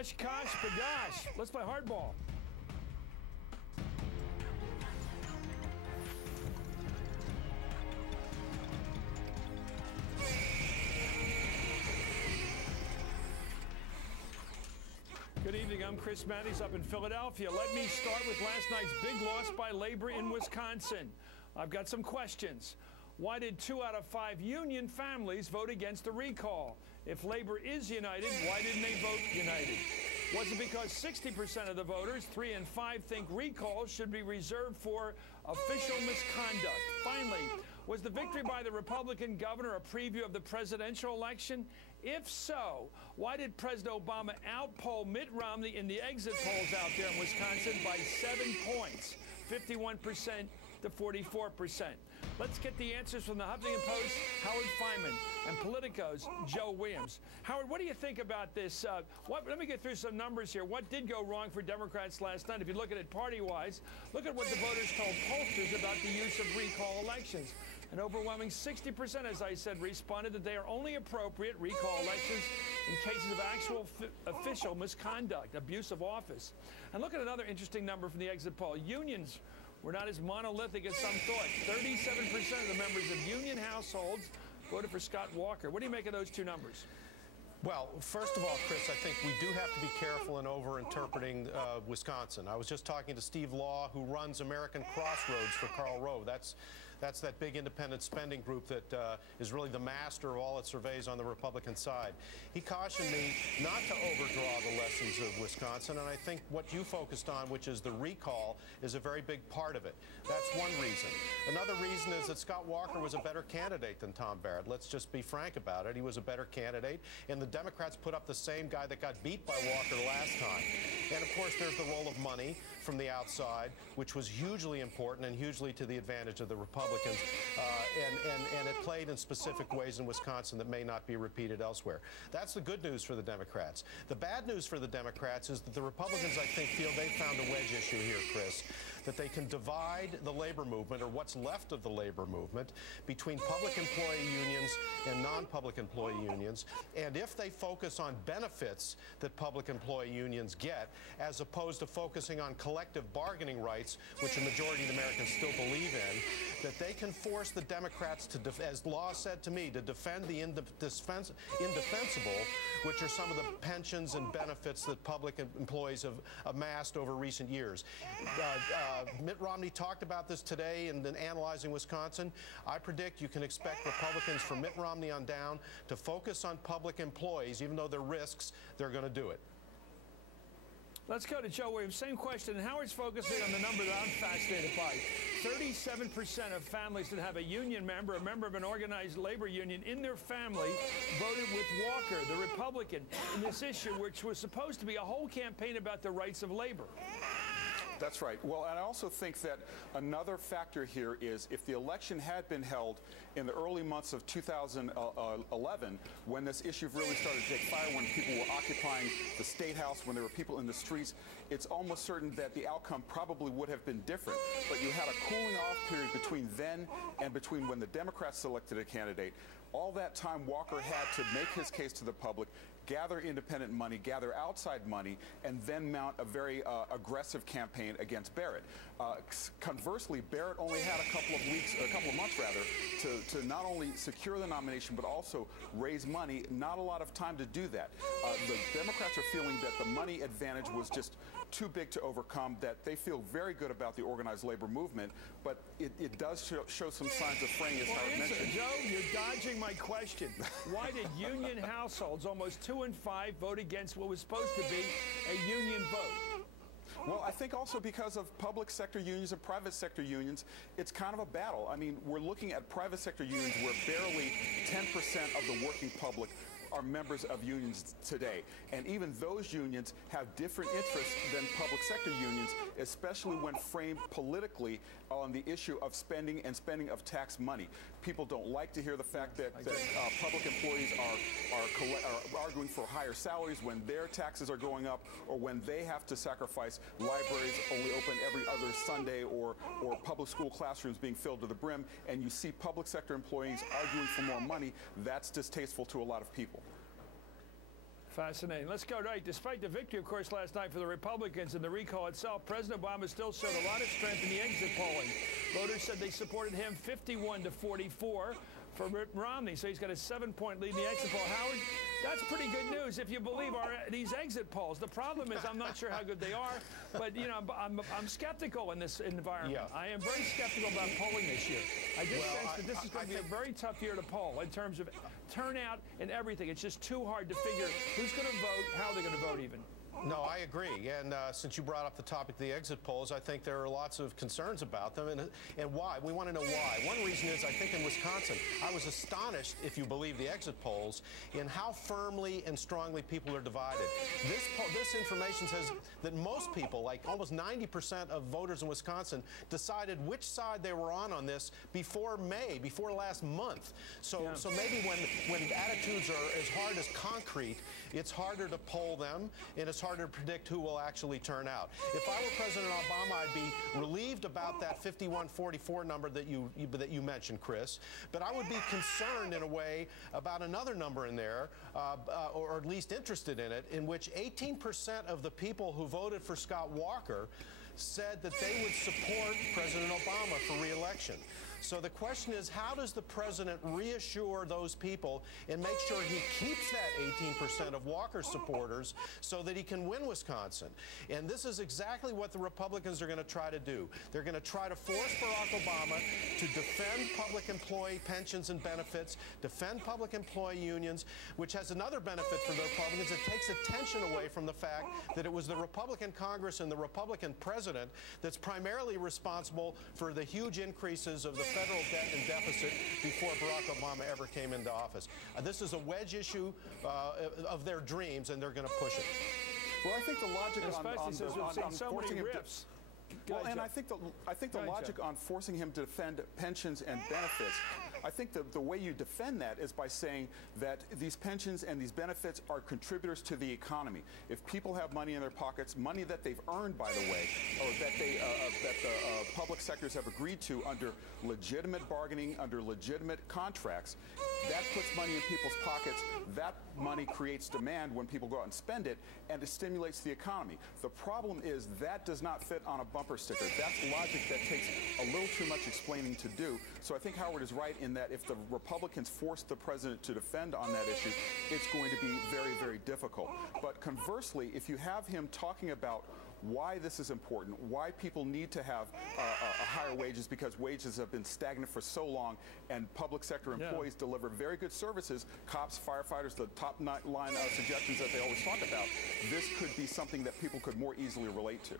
Oshkosh Bagosh. Let's play hardball. Good evening. I'm Chris Matthews up in Philadelphia. Let me start with last night's big loss by labor in Wisconsin. I've got some questions. Why did 2 out of 5 union families vote against the recall? If labor is united, why didn't they vote united? Was it because 60% of the voters, 3 in 5, think recalls should be reserved for official misconduct? Finally, was the victory by the Republican governor a preview of the presidential election? If so, why did President Obama outpoll Mitt Romney in the exit polls out there in Wisconsin by 7 points, 51% to 44%? Let's get the answers from the Huffington Post, Howard Fineman, and Politico's Joe Williams. Howard, what do you think about this? Let me get through some numbers here. What did go wrong for Democrats last night? If you look at it party-wise, look at what the voters told pollsters about the use of recall elections. An overwhelming 60%, as I said, responded that they are only appropriate, recall elections, in cases of actual official misconduct, abuse of office. And look at another interesting number from the exit poll. Unions were not as monolithic as some thought. 37% of the members of union households voted for Scott Walker. What do you make of those two numbers? Well, first of all, Chris, I think we do have to be careful in over-interpreting Wisconsin. I was just talking to Steve Law, who runs American Crossroads for Karl Rove. That's that big independent spending group that is really the master of all its surveys on the Republican side. He cautioned me not to overdraw the lessons of Wisconsin, and I think what you focused on, which is the recall, is a very big part of it. That's one reason. Another reason is that Scott Walker was a better candidate than Tom Barrett. Let's just be frank about it. He was a better candidate, and the Democrats put up the same guy that got beat by Walker last time. And, of course, there's the role of money from the outside, which was hugely important and hugely to the advantage of the Republicans. And it played in specific ways in Wisconsin that may not be repeated elsewhere. That's the good news for the Democrats. The bad news for the Democrats is that the Republicans, I think, feel they found a wedge issue here, Chris, that they can divide the labor movement, or what's left of the labor movement, between public employee unions and non-public employee unions. And if they focus on benefits that public employee unions get, as opposed to focusing on collective bargaining rights, which a majority of Americans still believe in, that they can force the Democrats to, as Law said to me, to defend the indefensible, which are some of the pensions and benefits that public employees have amassed over recent years. Mitt Romney talked about this today in analyzing Wisconsin. I predict you can expect Republicans from Mitt Romney on down to focus on public employees. Even though they're risks, they're going to do it. Let's go to Joe Williams. Same question. And Howard's focusing on the number that I'm fascinated by. 37% of families that have a union member, a member of an organized labor union in their family, voted with Walker, the Republican, in this issue, which was supposed to be a whole campaign about the rights of labor. That's right. Well, and I also think that another factor here is if the election had been held in the early months of 2011, when this issue really started to take fire, when people were occupying the State House, when there were people in the streets, it's almost certain that the outcome probably would have been different. But you had a cooling off period between then and between when the Democrats selected a candidate. All that time, Walker had to make his case to the public, gather independent money, gather outside money, and then mount a very aggressive campaign against Barrett. Conversely, Barrett only had a couple of months rather, to not only secure the nomination but also raise money. Not a lot of time to do that. The Democrats are feeling that the money advantage was just too big to overcome, that they feel very good about the organized labor movement, but it does show some signs of fraying, as Howard mentioned. Joe, you're dodging my question. Why did union households, almost 2 in 5, vote against what was supposed to be a union vote? Well, I think also because of public sector unions and private sector unions, it's kind of a battle. I mean, we're looking at private sector unions where barely 10% of the working public are members of unions today. And even those unions have different interests than public sector unions, especially when framed politically on the issue of spending and spending of tax money. People don't like to hear the fact that public employees are arguing for higher salaries when their taxes are going up, or when they have to sacrifice libraries only open every other Sunday, or public school classrooms being filled to the brim, and you see public sector employees arguing for more money. That's distasteful to a lot of people. Fascinating. Let's go right. Despite the victory, of course, last night for the Republicans and the recall itself, President Obama still showed a lot of strength in the exit polling. Voters said they supported him 51 to 44 for Mitt Romney. So he's got a 7-point lead in the exit poll. Howard, that's pretty good news if you believe these exit polls. The problem is I'm not sure how good they are, but you know I'm skeptical in this environment. Yeah. I am very skeptical about polling this year. I just sense that this is going to be a very tough year to poll in terms of turnout and everything. It's just too hard to figure who's going to vote, how they're going to vote even. No, I agree. And since you brought up the topic of the exit polls, I think there are lots of concerns about them. And why? We want to know why. One reason is, I think in Wisconsin, I was astonished, if you believe the exit polls, in how firmly and strongly people are divided. This information says that most people, like almost 90% of voters in Wisconsin, decided which side they were on this before May, before last month. So, yeah. So maybe when attitudes are as hard as concrete, it's harder to poll them, and it's harder to predict who will actually turn out. If I were President Obama, I'd be relieved about that 51-44 number that you mentioned, Chris. But I would be concerned in a way about another number in there, or at least interested in it, in which 18% of the people who voted for Scott Walker said that they would support President Obama for re-election. So the question is, how does the president reassure those people and make sure he keeps that 18% of Walker supporters so that he can win Wisconsin? And this is exactly what the Republicans are going to try to do. They're going to try to force Barack Obama to defend public employee pensions and benefits, defend public employee unions, which has another benefit for the Republicans. It takes attention away from the fact that it was the Republican Congress and the Republican president that's primarily responsible for the huge increases of the federal debt and deficit before Barack Obama ever came into office. This is a wedge issue of their dreams, and they're going to push it. Well, I think the logic on so forcing many him riffs. Well, and I think the logic on forcing him to defend pensions and benefits, I think the way you defend that is by saying that these pensions and these benefits are contributors to the economy. If people have money in their pockets, money that they've earned, by the way, or that the public sectors have agreed to under legitimate bargaining, under legitimate contracts, that puts money in people's pockets. That money creates demand when people go out and spend it, and it stimulates the economy. The problem is that does not fit on a bumper sticker. That's logic that takes a little too much explaining to do. So I think Howard is right in that if the Republicans force the president to defend on that issue, it's going to be very, very difficult. But conversely, if you have him talking about why this is important, why people need to have higher wages because wages have been stagnant for so long, and public sector employees deliver very good services, cops, firefighters, the top line suggestions that they always talk about, this could be something that people could more easily relate to.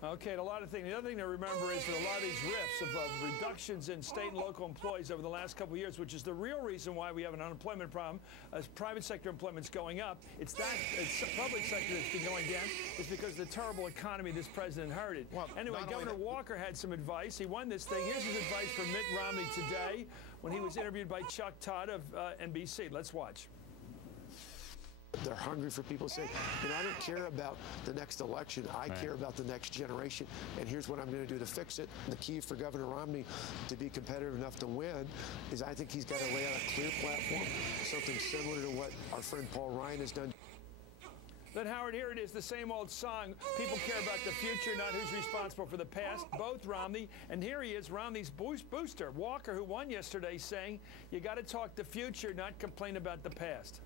Okay, and a lot of things. The other thing to remember is that a lot of these riffs of reductions in state and local employees over the last couple of years, which is the real reason why we have an unemployment problem, as private sector employment's going up. It's public sector that's been going down. It's because of the terrible economy this president inherited. Well, anyway, Governor Walker had some advice. He won this thing. Here's his advice for Mitt Romney today when he was interviewed by Chuck Todd of NBC. Let's watch. They're hungry for people to say, you know, I don't care about the next election. I care about the next generation, and here's what I'm going to do to fix it. The key for Governor Romney to be competitive enough to win is I think he's got to lay out a clear platform, something similar to what our friend Paul Ryan has done. Then, Howard, here it is, the same old song. People care about the future, not who's responsible for the past. Both Romney, and here he is, Romney's booster, Walker, who won yesterday, saying, you got to talk the future, not complain about the past.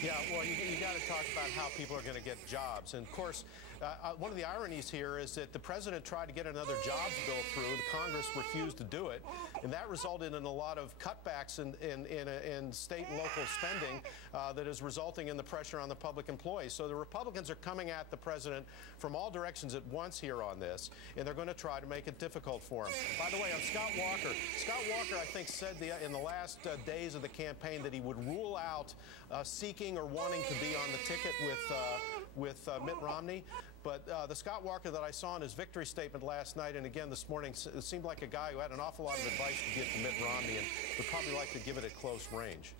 Yeah, well, you got to talk about how people are going to get jobs. And, of course, one of the ironies here is that the president tried to get another jobs bill through. The Congress refused to do it, and that resulted in a lot of cutbacks in state and local spending that is resulting in the pressure on the public employees. So the Republicans are coming at the president from all directions at once here on this, and they're going to try to make it difficult for him. By the way, on Scott Walker, I think, said in the last days of the campaign that he would rule out seeking or wanting to be on the ticket with Mitt Romney. But the Scott Walker that I saw in his victory statement last night and again this morning seemed like a guy who had an awful lot of advice to give to Mitt Romney and would probably like to give it at close range.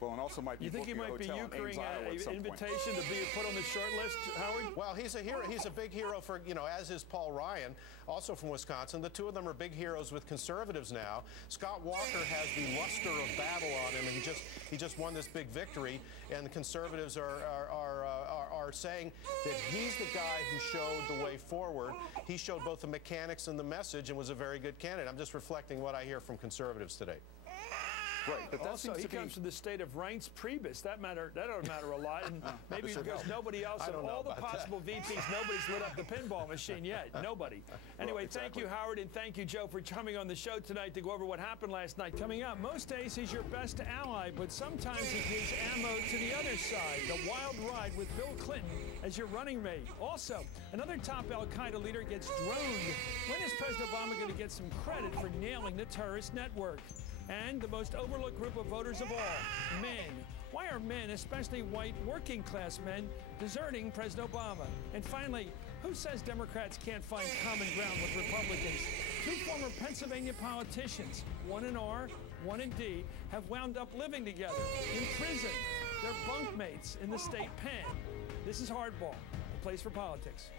Well, and also might be You think he booking a might be hotel in Ames, euchering Iowa at some an point. invitation to be put on the short list, Howard? Well, he's a hero. He's a big hero for, as is Paul Ryan, also from Wisconsin. The two of them are big heroes with conservatives now. Scott Walker has the luster of battle on him, and he just won this big victory. And the conservatives are saying that he's the guy who showed the way forward. He showed both the mechanics and the message and was a very good candidate. I'm just reflecting what I hear from conservatives today. Right, but that Also, seems he to be... comes from the state of Reince Priebus. That don't matter a lot. And maybe because nobody else, I of don't know all the about possible VPs, nobody's lit up the pinball machine yet. Nobody. Anyway, exactly. Thank you, Howard, and thank you, Joe, for coming on the show tonight to go over what happened last night. Coming up, most days he's your best ally, but sometimes he gives ammo to the other side. The wild ride with Bill Clinton as your running mate. Also, another top al-Qaeda leader gets droned. When is President Obama going to get some credit for nailing the terrorist network? And the most overlooked group of voters of all, men. Why are men, especially white working class men, deserting President Obama? And finally, who says Democrats can't find common ground with Republicans? Two former Pennsylvania politicians, one in R, one in D, have wound up living together in prison. They're bunkmates in the state pen. This is Hardball, the place for politics.